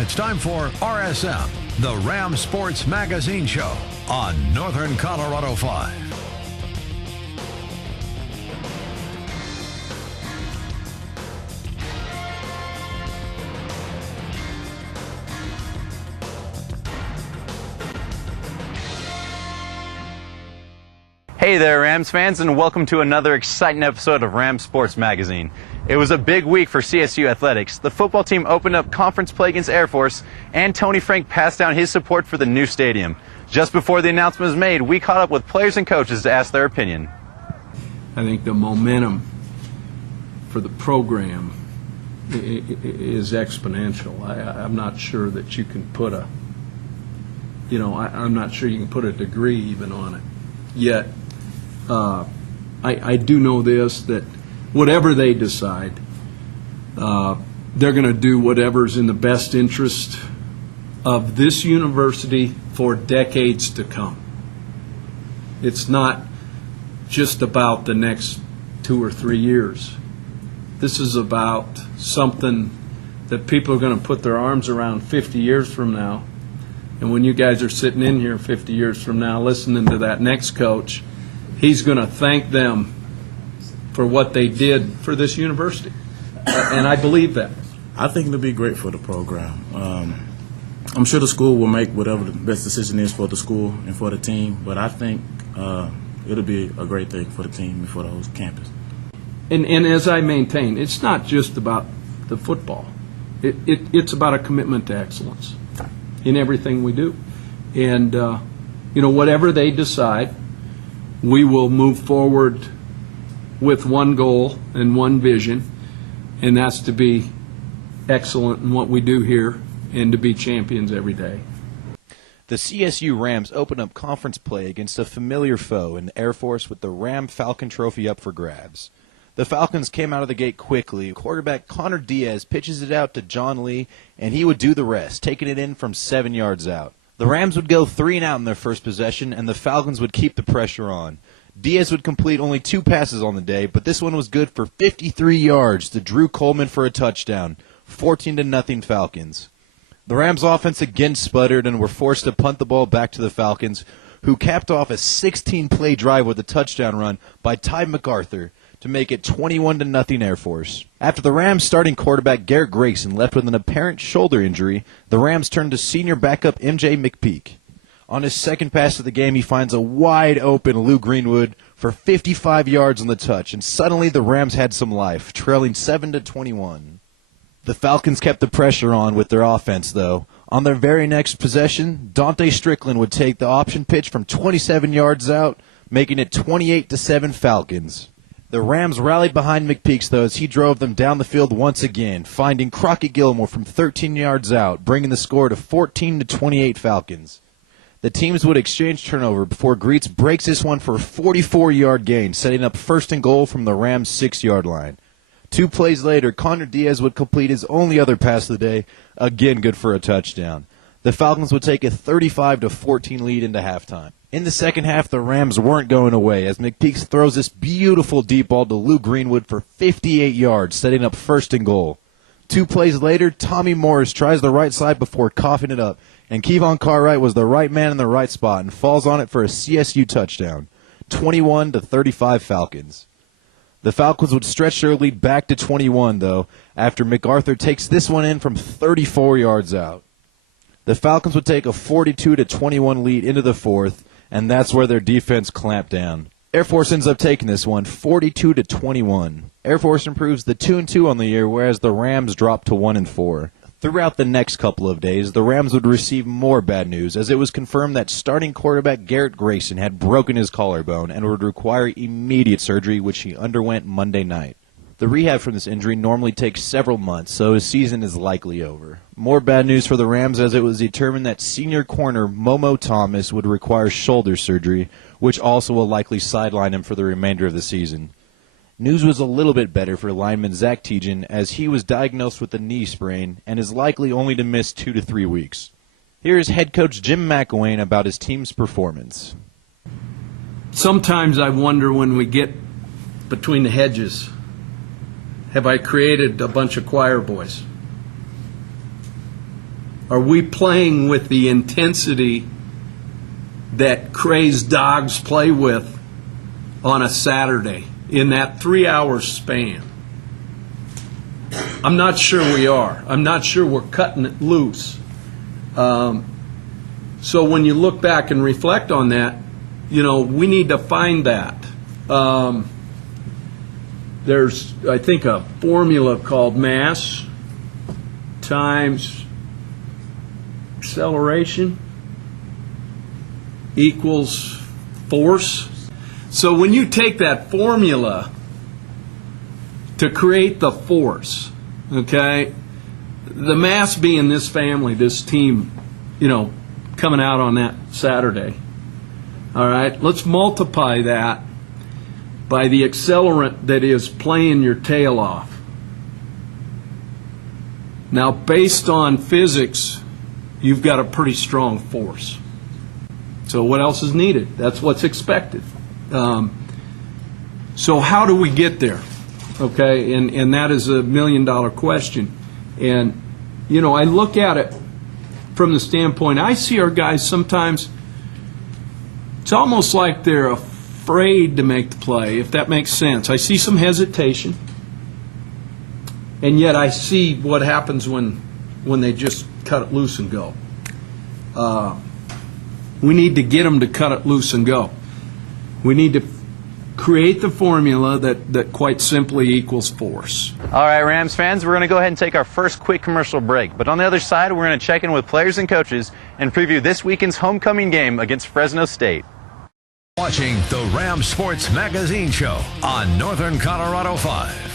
It's time for RSM, the Ram Sports Magazine Show on Northern Colorado 5. Hey there, Rams fans, and welcome to another exciting episode of Ram Sports Magazine. It was a big week for CSU athletics. The football team opened up conference play against Air Force, and Tony Frank passed down his support for the new stadium. Just before the announcement was made, we caught up with players and coaches to ask their opinion. I think the momentum for the program is exponential. I'm not sure that you can put a, I'm not sure you can put a degree even on it. Yet, I do know this, that whatever they decide, they're going to do whatever's in the best interest of this university for decades to come. It's not just about the next 2 or 3 years. This is about something that people are going to put their arms around 50 years from now. And when you guys are sitting in here 50 years from now listening to that next coach, he's going to thank them for what they did for this university. And I believe that. I think it'll be great for the program. I'm sure the school will make whatever the best decision is for the school and for the team, but I think it'll be a great thing for the team and for the whole campus. And as I maintain, it's not just about the football. It's about a commitment to excellence in everything we do. And, whatever they decide, we will move forward with one goal and one vision, and that's to be excellent in what we do here and to be champions every day. The CSU Rams opened up conference play against a familiar foe in the Air Force with the Ram Falcon Trophy up for grabs. The Falcons came out of the gate quickly. Quarterback Connor Diaz pitches it out to John Lee, and he would do the rest, taking it in from 7 yards out. The Rams would go 3 and out in their first possession, and the Falcons would keep the pressure on. Diaz would complete only 2 passes on the day, but this one was good for 53 yards to Drew Coleman for a touchdown, 14-0 Falcons. The Rams' offense again sputtered and were forced to punt the ball back to the Falcons, who capped off a 16-play drive with a touchdown run by Ty MacArthur to make it 21-0 Air Force. After the Rams' starting quarterback Garrett Grayson left with an apparent shoulder injury, the Rams turned to senior backup MJ McPeak. On his second pass of the game, he finds a wide-open Lou Greenwood for 55 yards on the touch, and suddenly the Rams had some life, trailing 7-21. The Falcons kept the pressure on with their offense, though. On their very next possession, Dante Strickland would take the option pitch from 27 yards out, making it 28-7 Falcons. The Rams rallied behind McPeaks, though, as he drove them down the field once again, finding Crockett Gilmore from 13 yards out, bringing the score to 14-28 Falcons. The teams would exchange turnover before Greets breaks this one for a 44-yard gain, setting up first and goal from the Rams' 6-yard line. 2 plays later, Connor Diaz would complete his only other pass of the day, again good for a touchdown. The Falcons would take a 35-14 lead into halftime. In the second half, the Rams weren't going away as McPeaks throws this beautiful deep ball to Lou Greenwood for 58 yards, setting up first and goal. 2 plays later, Tommy Morris tries the right side before coughing it up, and Kevon Cartwright was the right man in the right spot and falls on it for a CSU touchdown, 21-35 Falcons. The Falcons would stretch their lead back to 21, though, after MacArthur takes this one in from 34 yards out. The Falcons would take a 42-21 lead into the fourth, and that's where their defense clamped down. Air Force ends up taking this one, 42-21. Air Force improves to 2-2 on the year, whereas the Rams drop to 1-4. Throughout the next couple of days, the Rams would receive more bad news, as it was confirmed that starting quarterback Garrett Grayson had broken his collarbone and would require immediate surgery, which he underwent Monday night. The rehab from this injury normally takes several months, so his season is likely over. More bad news for the Rams, as it was determined that senior corner Momo Thomas would require shoulder surgery, which also will likely sideline him for the remainder of the season. News was a little bit better for lineman Zach Tejan, as he was diagnosed with a knee sprain and is likely only to miss 2 to 3 weeks. Here is head coach Jim McElwain about his team's performance. Sometimes I wonder when we get between the hedges, have I created a bunch of choir boys? Are we playing with the intensity that crazed dogs play with on a Saturday in that 3-hour span? I'm not sure we are. I'm not sure we're cutting it loose. So when you look back and reflect on that, we need to find that. There's, I think, a formula called mass times acceleration equals force. So when you take that formula to create the force, okay, the mass being this family, this team, coming out on that Saturday, all right, let's multiply that by the accelerant that is playing your tail off. Now, based on physics, you've got a pretty strong force. So what else is needed? That's what's expected. So how do we get there? Okay, and that is $1 million question. And, I look at it from the standpoint, I see our guys sometimes, it's almost like they're afraid to make the play, if that makes sense. I see some hesitation, and yet I see what happens when they just cut it loose and go. We need to get them to cut it loose and go. We need to create the formula that quite simply equals force. All right, Rams fans, we're going to go ahead and take our first quick commercial break. But on the other side, we're going to check in with players and coaches and preview this weekend's homecoming game against Fresno State. Watching the Ram Sports Magazine Show on Northern Colorado 5.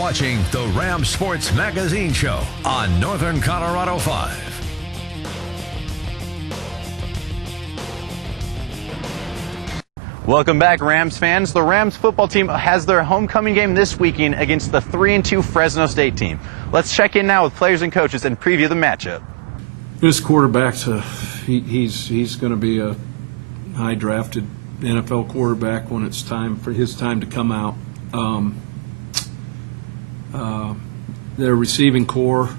Watching the Ram Sports Magazine Show on Northern Colorado 5. Welcome back, Rams fans. The Rams football team has their homecoming game this weekend against the 3-2 Fresno State team. Let's check in now with players and coaches and preview the matchup. This quarterback's he's going to be a high drafted NFL quarterback when it's time for his time to come out. Their receiving core,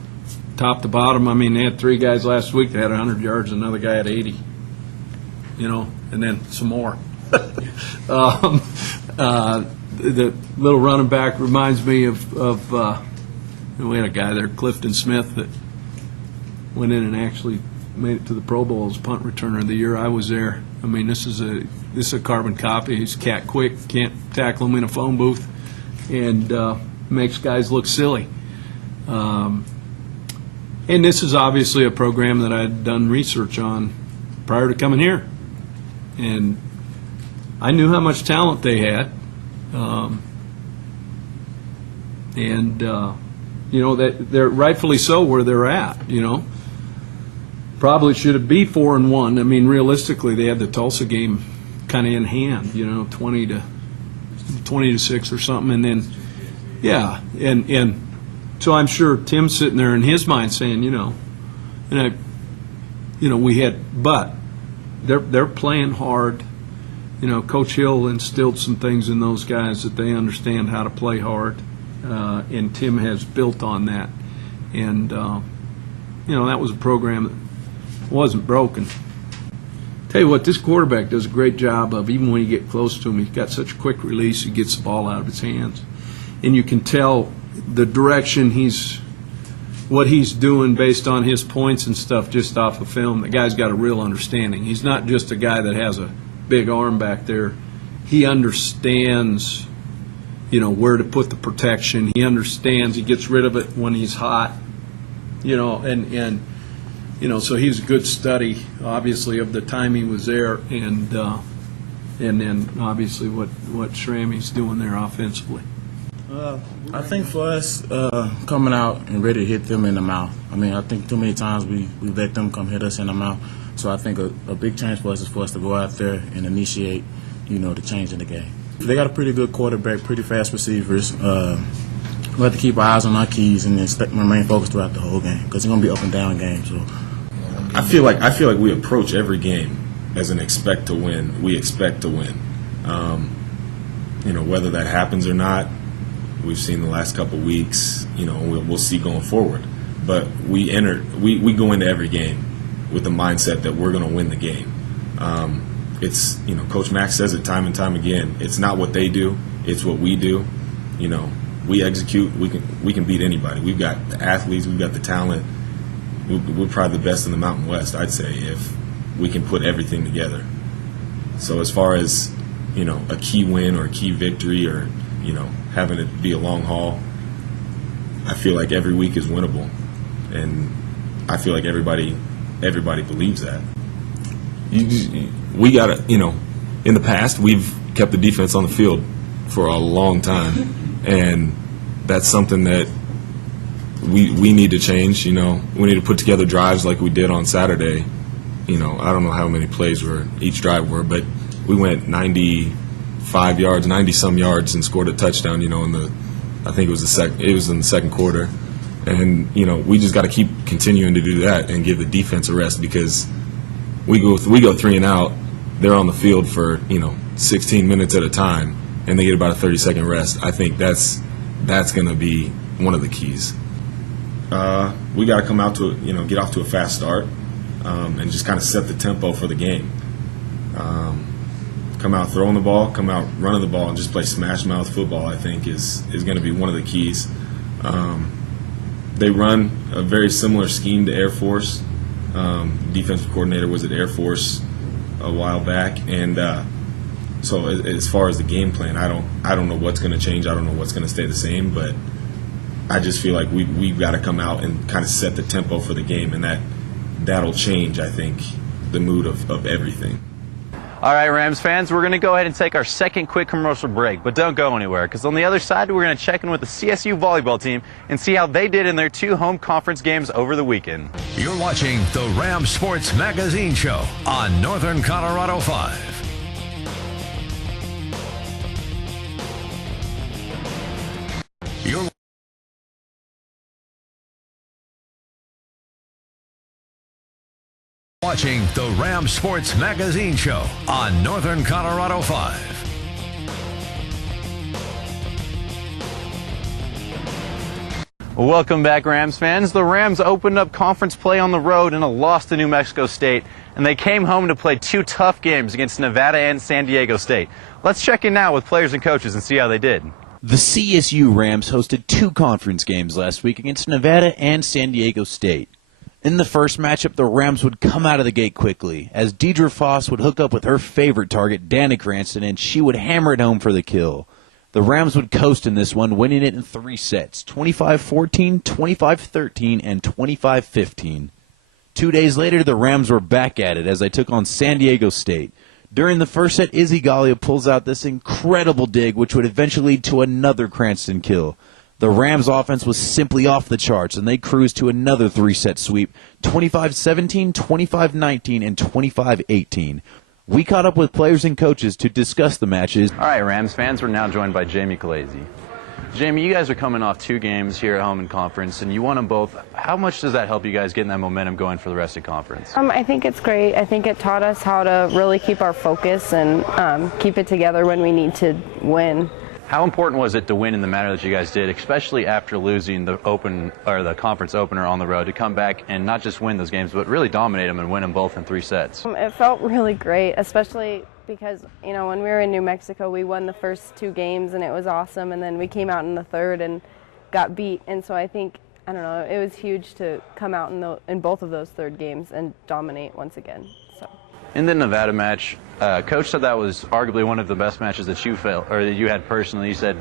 top to bottom, I mean, they had 3 guys last week that had 100 yards, another guy had 80, and then some more. The little running back reminds me of we had a guy there, Clifton Smith, that went in and actually made it to the Pro Bowl as punt returner the year I was there. I mean, this is a carbon copy. He's cat quick, can't tackle him in a phone booth, and makes guys look silly. And this is obviously a program that I'd done research on prior to coming here. And I knew how much talent they had. That they're rightfully so where they're at, Probably should have been 4-1. I mean, realistically, they had the Tulsa game kind of in hand, 20 to 6 or something, and then, yeah, and so I'm sure Tim's sitting there in his mind saying, we had, but they're playing hard. Coach Hill instilled some things in those guys that they understand how to play hard, and Tim has built on that, and that was a program that wasn't broken. Tell you what, this quarterback does a great job of, even when you get close to him, he's got such a quick release, he gets the ball out of his hands. And you can tell the direction what he's doing based on his points and stuff just off of film. The guy's got a real understanding. He's not just a guy that has a big arm back there. He understands, where to put the protection. He understands, he gets rid of it when he's hot, so he's a good study, obviously, of the time he was there, and then obviously what Schrammy's doing there offensively. I think for us, coming out and ready to hit them in the mouth. I mean, I think too many times we let them come hit us in the mouth. So I think a big change for us is for us to go out there and initiate, the change in the game. They got a pretty good quarterback, pretty fast receivers. We have to keep our eyes on our keys and then remain focused throughout the whole game because it's going to be up and down game. So I feel like we approach every game as an expect to win. We expect to win. Whether that happens or not, we've seen the last couple of weeks. We'll see going forward. But we go into every game with the mindset that we're going to win the game. It's Coach Max says it time and time again. It's not what they do; it's what we do. We execute. We can beat anybody. We've got the athletes. We've got the talent. We're probably the best in the Mountain West, I'd say, if we can put everything together. So as far as a key win or a key victory or having it be a long haul, I feel like every week is winnable, and I feel like everybody believes that. We got to, in the past, we've kept the defense on the field for a long time, and that's something that we need to change. We need to put together drives like we did on Saturday. I don't know how many plays each drive were, but we went 95 yards, 90-some yards, and scored a touchdown. I think it was in the second quarter, and we just got to keep continuing to do that and give the defense a rest because we go 3 and out. They're on the field for 16 minutes at a time, and they get about a 30-second rest. I think that's going to be one of the keys. We got to come out to get off to a fast start and just kind of set the tempo for the game. Come out throwing the ball, come out running the ball, and just play smash mouth football. I think is going to be one of the keys. They run a very similar scheme to Air Force. Defensive coordinator was at Air Force a while back, and so as far as the game plan, I don't know what's going to change. I don't know what's going to stay the same, but I just feel like we've got to come out and kind of set the tempo for the game, and that'll change, I think, the mood of everything. All right, Rams fans, we're going to go ahead and take our second quick commercial break, but don't go anywhere, because on the other side, we're going to check in with the CSU volleyball team and see how they did in their 2 home conference games over the weekend. You're watching the Ram Sports Magazine Show on Northern Colorado 5. You're watching the Ram Sports Magazine Show on Northern Colorado 5. Welcome back, Rams fans. The Rams opened up conference play on the road in a loss to New Mexico State, and they came home to play 2 tough games against Nevada and San Diego State. Let's check in now with players and coaches and see how they did. The CSU Rams hosted 2 conference games last week against Nevada and San Diego State. In the first matchup, the Rams would come out of the gate quickly, as Deidre Foss would hook up with her favorite target, Dana Cranston, and she would hammer it home for the kill. The Rams would coast in this one, winning it in 3 sets, 25-14, 25-13, and 25-15. 2 days later, the Rams were back at it as they took on San Diego State. During the first set, Izzy Gallia pulls out this incredible dig, which would eventually lead to another Cranston kill. The Rams' offense was simply off the charts, and they cruised to another 3-set sweep, 25-17, 25-19, and 25-18. We caught up with players and coaches to discuss the matches. All right, Rams fans, we're now joined by Jamie Kalezi. Jamie, you guys are coming off 2 games here at home in conference, and you won them both. How much does that help you guys getting that momentum going for the rest of conference? I think it's great. I think it taught us how to really keep our focus and keep it together when we need to win. How important was it to win in the manner that you guys did, especially after losing the conference opener on the road, to come back and not just win those games, but really dominate them and win them both in 3 sets? It felt really great, especially because, when we were in New Mexico, we won the first 2 games and it was awesome, and then we came out in the third and got beat. And so I think, it was huge to come out in both of those third games and dominate once again. So. In the Nevada match, Coach said that was arguably one of the best matches that you felt, or that you had personally. You said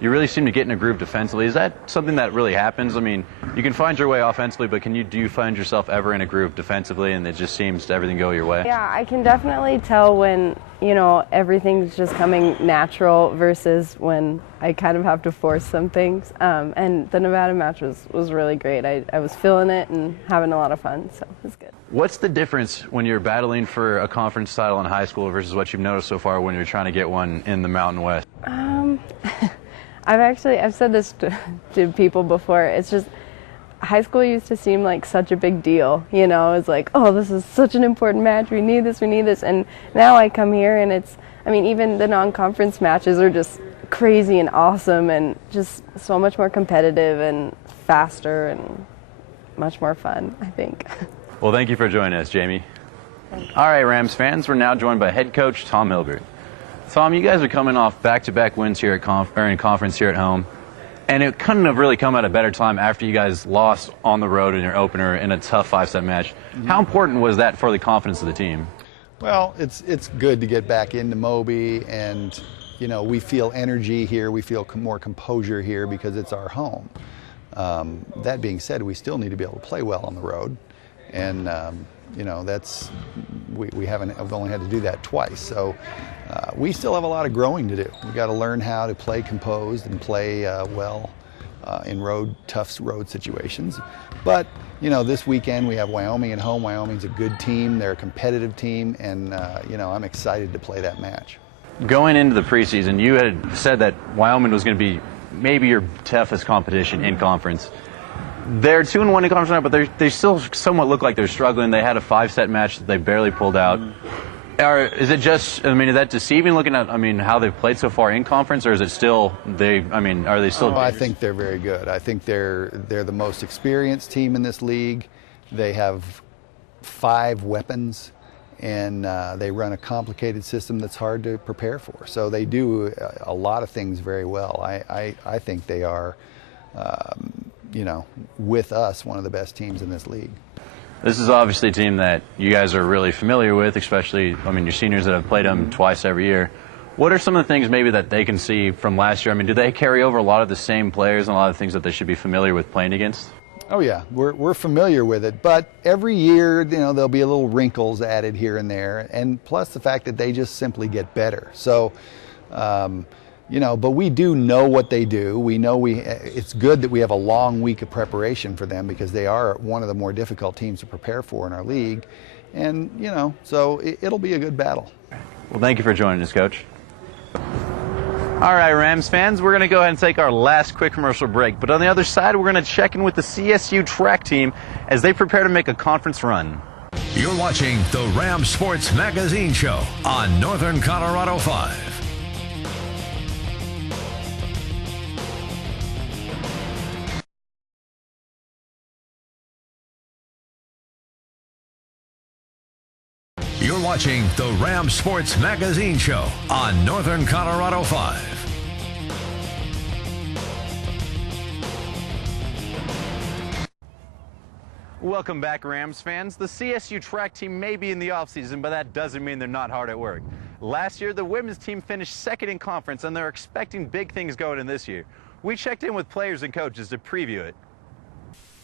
you really seem to get in a groove defensively. Is that something that really happens? I mean, you can find your way offensively, but do you find yourself ever in a groove defensively and it just seems to everything go your way? Yeah, I can definitely tell when, everything's just coming natural versus when I kind of have to force some things. And the Nevada match was really great. I was feeling it and having a lot of fun, so it was good. What's the difference when you're battling for a conference title in high school versus what you've noticed so far when you're trying to get one in the Mountain West? I've said this to people before. It's just high school used to seem like such a big deal. It's like, oh, this is such an important match. We need this. And now I come here and even the non-conference matches are just crazy and awesome and just so much more competitive and faster and much more fun, I think. Well, thank you for joining us, Jamie. All right, Rams fans, we're now joined by head coach Tom Hilbert. Tom, you guys are coming off back-to-back wins here in conference here at home, and it couldn't have really come at a better time after you guys lost on the road in your opener in a tough 5-set match. Mm-hmm. How important was that for the confidence of the team? Well, it's good to get back into Moby, and we feel energy here, we feel more composure here because it's our home. That being said, we still need to be able to play well on the road, and we've only had to do that twice. So we still have a lot of growing to do. We've got to learn how to play composed and play well in tough road situations. But this weekend we have Wyoming at home. Wyoming's a good team. They're a competitive team, and I'm excited to play that match. Going into the preseason, you had said that Wyoming was going to be maybe your toughest competition in conference. They're 2-1 in conference now, but they still somewhat look like they're struggling. They had a 5-set match that they barely pulled out. Is it just, is that deceiving looking at, how they've played so far in conference, or is it still, are they still? Oh, I think they're very good. I think they're the most experienced team in this league. They have 5 weapons, and they run a complicated system that's hard to prepare for. So they do a lot of things very well. I think they are, with us, one of the best teams in this league. This is obviously a team that you guys are really familiar with, especially, your seniors that have played them twice every year. What are some of the things maybe that they can see from last year? Do they carry over a lot of the same players and a lot of things that they should be familiar with playing against? Oh yeah, we're familiar with it, but every year, there'll be a little wrinkles added here and there, and plus the fact that they just simply get better. So, but we do know what they do. We know it's good that we have a long week of preparation for them because they are one of the more difficult teams to prepare for in our league. And, so it'll be a good battle. Well, thank you for joining us, Coach. All right, Rams fans, we're going to go ahead and take our last quick commercial break. But on the other side, we're going to check in with the CSU track team as they prepare to make a conference run. You're watching the Ram Sports Magazine Show on Northern Colorado 5. You're watching the Ram Sports Magazine Show on Northern Colorado 5. Welcome back, Rams fans. The CSU track team may be in the offseason, but that doesn't mean they're not hard at work. Last year, the women's team finished second in conference, and they're expecting big things going in this year. We checked in with players and coaches to preview it.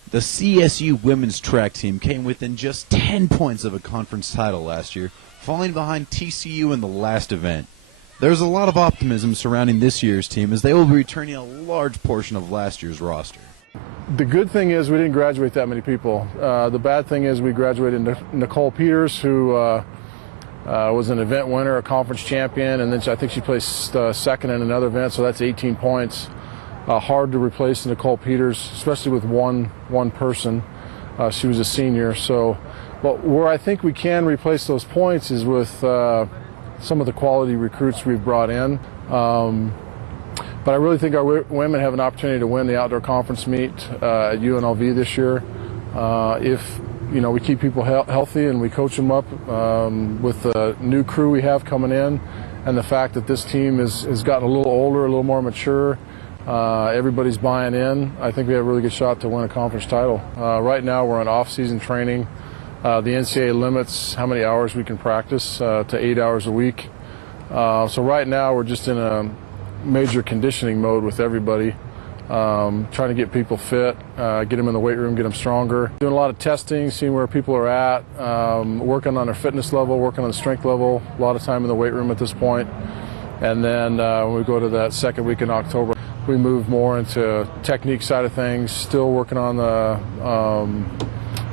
The CSU women's track team came within just 10 points of a conference title last year, falling behind TCU in the last event. There's a lot of optimism surrounding this year's team as they will be returning a large portion of last year's roster. The good thing is we didn't graduate that many people. The bad thing is we graduated Nicole Peters, who was an event winner, a conference champion, and then I think she placed second in another event, so that's 18 points. Hard to replace Nicole Peters, especially with one person. She was a senior. So, but where I think we can replace those points is with some of the quality recruits we've brought in. But I really think our women have an opportunity to win the outdoor conference meet at UNLV this year. If we keep people healthy and we coach them up with the new crew we have coming in, and the fact that this team has gotten a little older, a little more mature. Everybody's buying in. I think we have a really good shot to win a conference title. Right now we're on off-season training. The NCAA limits how many hours we can practice to 8 hours a week. So right now we're just in major conditioning mode with everybody, trying to get people fit, get them in the weight room, get them stronger. Doing a lot of testing, seeing where people are at, working on their fitness level, working on the strength level, a lot of time in the weight room at this point. And then when we go to that second week in October, we move more into technique side of things, still working on the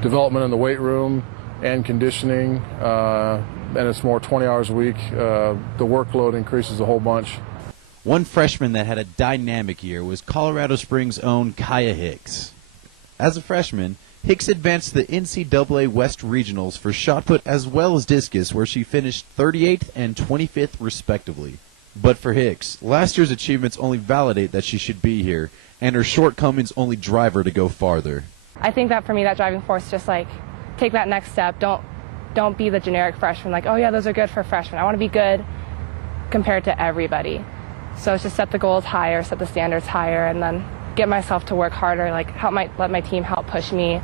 development in the weight room and conditioning, and it's more 20 hours a week. The workload increases a whole bunch. One freshman that had a dynamic year was Colorado Springs' own Kaya Hicks. As a freshman, Hicks advanced to the NCAA West Regionals for shot put as well as discus, where she finished 38th and 25th respectively. But for Hicks, last year's achievements only validate that she should be here, and her shortcomings only drive her to go farther. I think that for me, that driving force is just like, take that next step. Don't be the generic freshman, like, oh yeah, those are good for freshmen. I want to be good compared to everybody. So it's just set the goals higher, set the standards higher, and then get myself to work harder, like let my team help push me,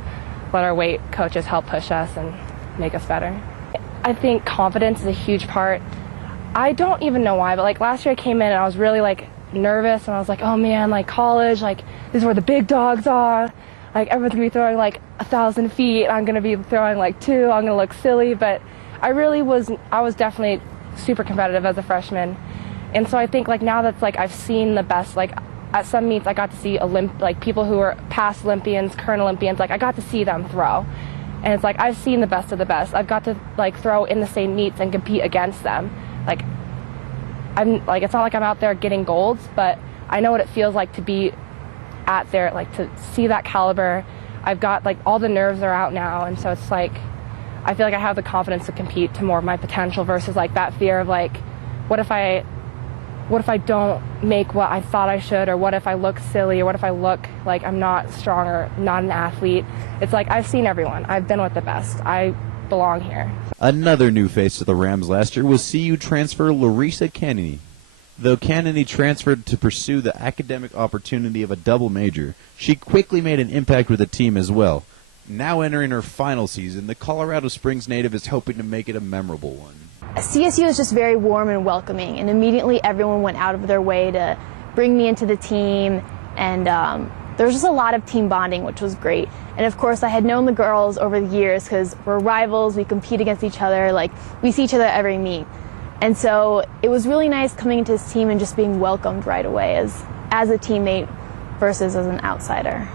let our weight coaches help push us and make us better. I think confidence is a huge part. I don't even know why, but like last year I came in and I was really like nervous, and I was like, oh man, like college, like this is where the big dogs are. Like everyone's gonna be throwing like 1,000 feet. I'm gonna be throwing like 2. I'm gonna look silly, but I was definitely super competitive as a freshman. And so I think like now that's like I've seen the best, like at some meets I got to see like people who are past Olympians, current Olympians, like I got to see them throw. And it's like I've seen the best of the best. I've got to like throw in the same meets and compete against them. Like I'm like, it's not like I'm out there getting golds, but I know what it feels like to be at there, like to see that caliber. I've got like all the nerves are out now, and so it's like I feel like I have the confidence to compete to more of my potential versus like that fear of like, what if I don't make what I thought I should, or what if I look silly, or what if I look like I'm not strong or not an athlete. It's like I've seen everyone. I've been with the best. I belong here. Another new face to the Rams last year was CU transfer Larissa Kennedy. Though Kennedy transferred to pursue the academic opportunity of a double major, she quickly made an impact with the team as well. Now entering her final season, the Colorado Springs native is hoping to make it a memorable one. CSU is just very warm and welcoming, and immediately everyone went out of their way to bring me into the team, and there was just a lot of team bonding, which was great. And of course I had known the girls over the years because we're rivals, we compete against each other, like we see each other at every meet. And so it was really nice coming into this team and just being welcomed right away as a teammate versus as an outsider.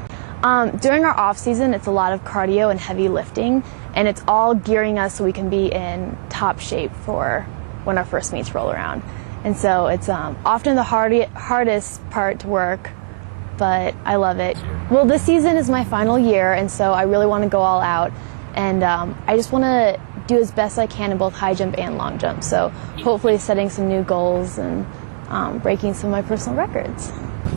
During our off season, it's a lot of cardio and heavy lifting, and it's all gearing us so we can be in top shape for when our first meets roll around. And so it's often the hardest part to work, but I love it. Well, this season is my final year, and so I really want to go all out, and I just want to do as best I can in both high jump and long jump. So hopefully setting some new goals and breaking some of my personal records.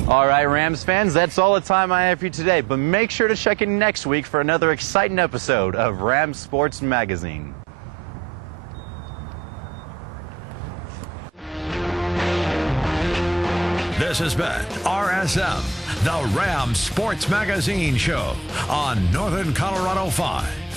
All right, Rams fans, that's all the time I have for you today, but make sure to check in next week for another exciting episode of Rams Sports Magazine. This has been RSM, the Rams Sports Magazine Show on Northern Colorado 5.